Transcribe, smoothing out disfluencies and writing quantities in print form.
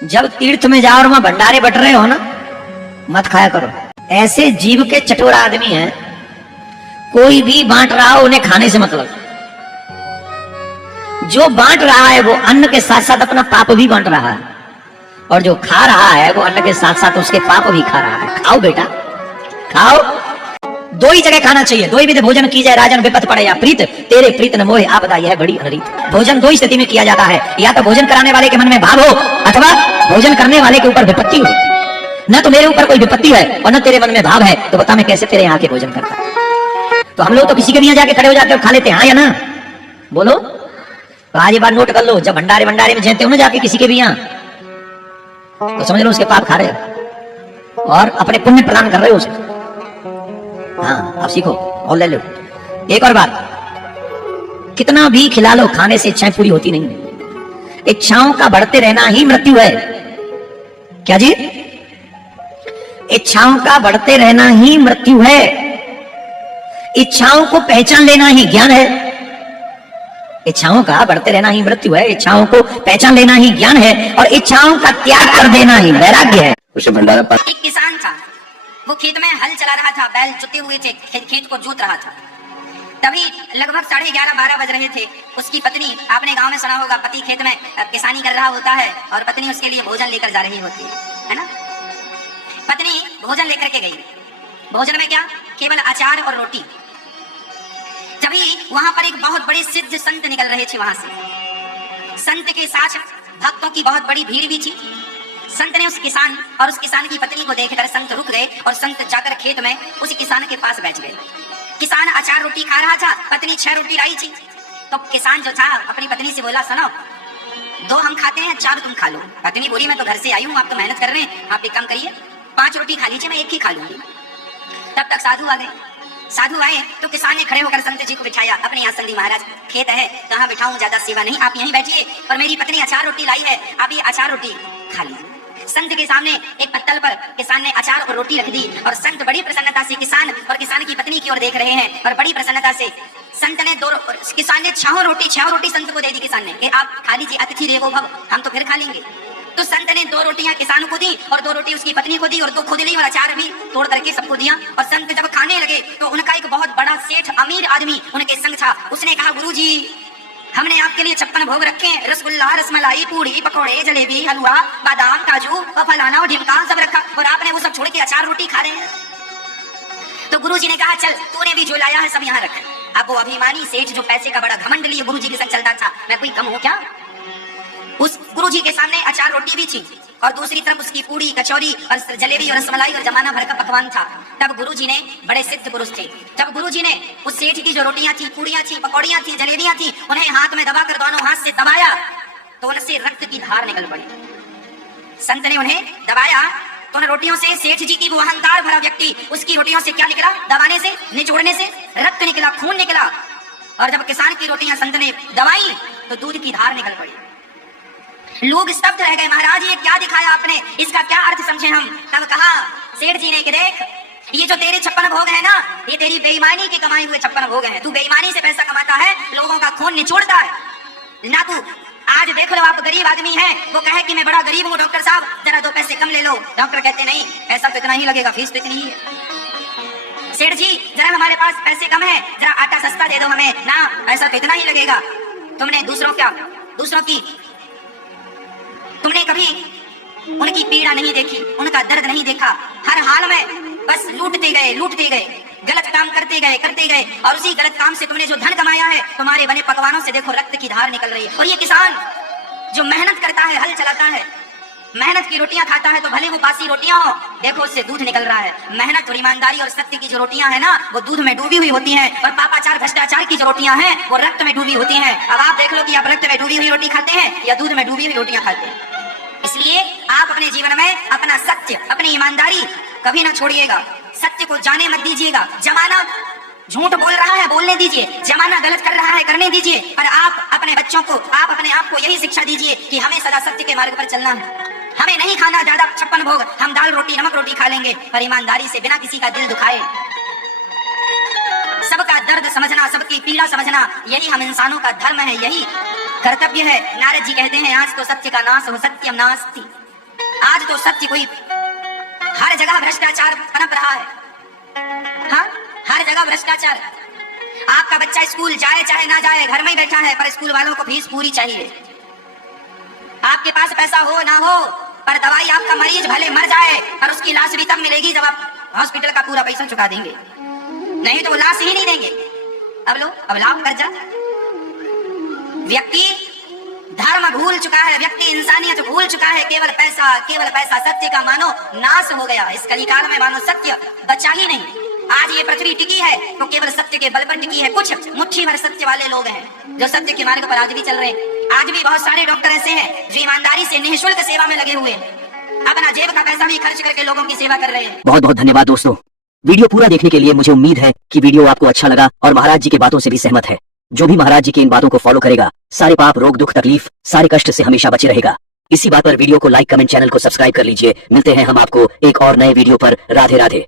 जब तीर्थ में जाओ और वहां भंडारे बट रहे हो ना, मत खाया करो। ऐसे जीव के चटोरा आदमी हैं, कोई भी बांट रहा हो उन्हें खाने से मतलब। जो बांट रहा है वो अन्न के साथ साथ अपना पाप भी बांट रहा है, और जो खा रहा है वो अन्न के साथ साथ उसके पाप भी खा रहा है। खाओ बेटा खाओ, दो ही जगह खाना चाहिए। दो ही विधि भोजन की जाए, राजन विपत पड़े या प्रीत, तेरे प्रीत न मोहे आपदा यह बड़ी अनरीत। भोजन दो ही स्थिति में किया जाता है, या तो भोजन कराने वाले के मन में भाव हो, अथवा भोजन करने वाले के ऊपर विपत्ति हो। न तो मेरे ऊपर कोई विपत्ति है और न तेरे मन में भाव है, तो बता मैं कैसे तेरे यहाँ के भोजन करता। तो हम लोग तो किसी के भी यहाँ जाके खड़े हो जाते हो, खा लेते हैं, हाँ या ना? बोलो। तो आज ये बात नोट कर लो, जब भंडारे में जेते हो ना जाके किसी के भी यहाँ, तो समझ लो उसके पाप खा रहे हो और अपने पुण्य प्रदान कर रहे हो उसे। हाँ, आप सीखो और ले लो। एक और बात, कितना भी खिला लो, खाने से इच्छाएं पूरी होती नहीं। इच्छाओं का बढ़ते रहना ही मृत्यु है। क्या जी? इच्छाओं का बढ़ते रहना ही मृत्यु है। इच्छाओं को पहचान लेना ही ज्ञान है। इच्छाओं का बढ़ते रहना ही मृत्यु है, इच्छाओं को पहचान लेना ही ज्ञान है, और इच्छाओं का त्याग कर देना ही वैराग्य है। उसे भंडारा पर एक किसान था, वो खेत में हल चला रहा था, बैल जुते हुए थे, खेत को जोत रहा था। तभी लगभग 11:30-12 बज रहे थे। उसकी पत्नी, आपने गांव में सुना होगा, पति खेत में किसानी कर रहा होता है और पत्नी उसके लिए भोजन लेकर जा रही होती है ना। पत्नी भोजन लेकर के गई। भोजन में क्या? केवल अचार और रोटी। तभी वहां पर एक बहुत बड़े सिद्ध संत निकल रहे थे वहां से। संत के साथ भक्तों की बहुत बड़ी भीड़ भी थी। संत ने उस किसान और उस किसान की पत्नी को देखकर संत रुक गए और संत जाकर खेत में उस किसान के पास बैठ गए। किसान अचार रोटी खा रहा था, पत्नी 6 रोटी लाई थी। तो किसान जो था अपनी पत्नी से बोला, सुनो, 2 हम खाते हैं, 4 तुम खा लो। पत्नी बोली, मैं तो घर से आई हूँ, आप तो मेहनत कर रहे हैं, आप एक काम करिए, 5 रोटी खा लीजिए, मैं 1 ही खा लूंगी। तब तक साधु आ गए। साधु आए तो किसान ने खड़े होकर संत जी को बिठाया अपने यहाँ। संत जी, महाराज खेत है, कहाँ बिठाऊं, ज्यादा सेवा नहीं, आप यहीं बैठिए, और मेरी पत्नी अचार रोटी लाई है, आप ये अचार रोटी खा लीजिए। संत के सामने एक पत्तल पर किसान ने अचार और रोटी रख दी, और संत बड़ी प्रसन्नता से किसान और किसान की पत्नी की ओर देख रहे हैं, और बड़ी प्रसन्नता से संत ने किसान ने 6 रोटी संत को दे दी। किसान ने कि आप खा लीजिए, अतिथि देवो भव, हम तो फिर खा लेंगे। तो संत ने 2 रोटियां किसान को दी और 2 रोटी उसकी पत्नी को दी, और 2 खुद ली, और अचार भी तोड़ करके सबको दिया। और संत जब खाने लगे तो उनका एक बहुत बड़ा सेठ अमीर आदमी उनके संग था। उसने कहा, गुरुजी, हमने आपके लिए 56 भोग रखे, रसगुल्ला, रसमलाई, पूड़ी, पकौड़े, जलेबी, हलवा, बादाम, काजू और फलाना और ढिमका सब रखा, और आपने वो सब छोड़ के अचार रोटी खा रहे हैं। तो गुरुजी ने कहा, चल, तूने भी जो लाया है सब यहाँ रख। अब वो अभिमानी सेठ जो पैसे का बड़ा घमंड लिए गुरुजी के संग चलता था, मैं कोई कम हूँ क्या? उस गुरुजी के सामने अचार रोटी भी थी, और दूसरी तरफ उसकी पूड़ी, कचौरी और जलेबी और रसमलाई और जमाना भर का पकवान था। तब गुरुजी ने, बड़े सिद्ध पुरुष थे, जब गुरुजी ने उस सेठ की जो रोटियां थी, पूड़ियां थी, पकौड़ियां थी, जलेबियां थी, उन्हें हाथ में दबाकर दोनों हाथ से दबाया तो उनसे रक्त की धार निकल पड़ी। संत ने उन्हें दबाया तो उन रोटियों से सेठ जी की वो अहंकार भरा व्यक्ति, उसकी रोटियों से क्या निकला? दबाने से, निचोड़ने से रक्त निकला, खून निकला। और जब किसान की रोटियां संत ने दबाई तो दूध की धार निकल पड़ी। लोग स्तब्ध रह गए, महाराज ये क्या दिखाया आपने, इसका क्या अर्थ समझे हम? तब कहा सेठ जी ने कि देख, ये जो तेरे 56 भोग है ना, ये तेरी बेईमानी के कमाए हुए 56 भोग हैं। तू बेईमानी से पैसा कमाता है, लोगों का खून निचोड़ता है ना। तू आज देख लो, आप गरीब आदमी हैं, वो कहे कि मैं बड़ा गरीब हूँ, डॉक्टर साहब जरा 2 पैसे कम ले लो। डॉक्टर कहते नहीं, पैसा तो इतना ही लगेगा, फीस तो इतनी ही है। सेठ जी, जरा हमारे पास पैसे कम है, जरा आटा सस्ता दे दो हमें ना, पैसा तो इतना ही लगेगा। तुमने दूसरों की तुमने कभी उनकी पीड़ा नहीं देखी, उनका दर्द नहीं देखा। हर हाल में बस लूटते गए, गलत काम करते गए, और उसी गलत काम से तुमने जो धन कमाया है, तुम्हारे बने पकवानों से देखो रक्त की धार निकल रही है। और ये किसान जो मेहनत करता है, हल चलाता है, मेहनत की रोटियां खाता है, तो भले वो बासी रोटियां हो, देखो उससे दूध निकल रहा है। मेहनत और ईमानदारी और सत्य की जो रोटियां है ना, वो दूध में डूबी हुई होती हैं, और पापाचार भ्रष्टाचार की जो रोटियां हैं वो रक्त में डूबी होती हैं। अब आप देख लो कि आप रक्त में डूबी हुई रोटी खाते हैं या दूध में डूबी हुई रोटियां खाते हैं। इसलिए आप अपने जीवन में अपना सत्य, अपनी ईमानदारी कभी ना छोड़िएगा। सत्य को जाने मत दीजिएगा। जमाना झूठ बोल रहा है, बोलने दीजिए। जमाना गलत कर रहा है, करने दीजिए। पर आप अपने बच्चों को, आप अपने आप को यही शिक्षा दीजिए कि हमें सदा सत्य के मार्ग पर चलना है। हमें नहीं खाना ज्यादा 56 भोग, हम दाल रोटी, नमक रोटी खा लेंगे, पर ईमानदारी से, बिना किसी का दिल दुखाए, सबका दर्द समझना, सबकी पीड़ा समझना, यही हम इंसानों का धर्म है, यही कर्तव्य है। नारद जी कहते हैं, आज तो सत्य का नाश हो, सत्यम नास्ति। आज तो सत्य कोई हर जगह भ्रष्टाचार पनप रहा है। हाँ, हर जगह भ्रष्टाचार। आपका बच्चा स्कूल जाए चाहे ना जाए, घर में ही बैठा है, पर स्कूल वालों को फीस पूरी चाहिए। आपके पास पैसा हो ना हो, पर दवाई आपका मरीज भले मर जाए, पर उसकी लाश भी तब मिलेगी जब आप हॉस्पिटल का पूरा पैसा चुका देंगे, नहीं तो वो लाश ही नहीं देंगे। अब लो, अब लाभ कर्जा। व्यक्ति धर्म भूल चुका है, व्यक्ति इंसानियत भूल चुका है, केवल पैसा। सत्य का मानो नाश हो गया। इस कलिकाल में मानो सत्य बचा ही नहीं। आज ये पृथ्वी टिकी है तो केवल सत्य के बल पर टिकी है। कुछ मुट्ठी भर सत्य वाले लोग हैं जो सत्य के मार्ग पर आज भी चल रहे हैं। आज भी बहुत सारे डॉक्टर ऐसे हैं जो ईमानदारी से निःशुल्क सेवा में लगे हुए हैं, अपना जेब का पैसा भी खर्च करके लोगों की सेवा कर रहे हैं। बहुत बहुत धन्यवाद दोस्तों, वीडियो पूरा देखने के लिए। मुझे उम्मीद है कि वीडियो आपको अच्छा लगा और महाराज जी की बातों से भी सहमत है। जो भी महाराज जी की इन बातों को फॉलो करेगा, सारे पाप, रोग, दुख, तकलीफ, सारे कष्ट से हमेशा बचे रहेगा। इसी बात पर वीडियो को लाइक, कमेंट, चैनल को सब्सक्राइब कर लीजिए। मिलते हैं हम आपको एक और नए वीडियो पर। राधे राधे।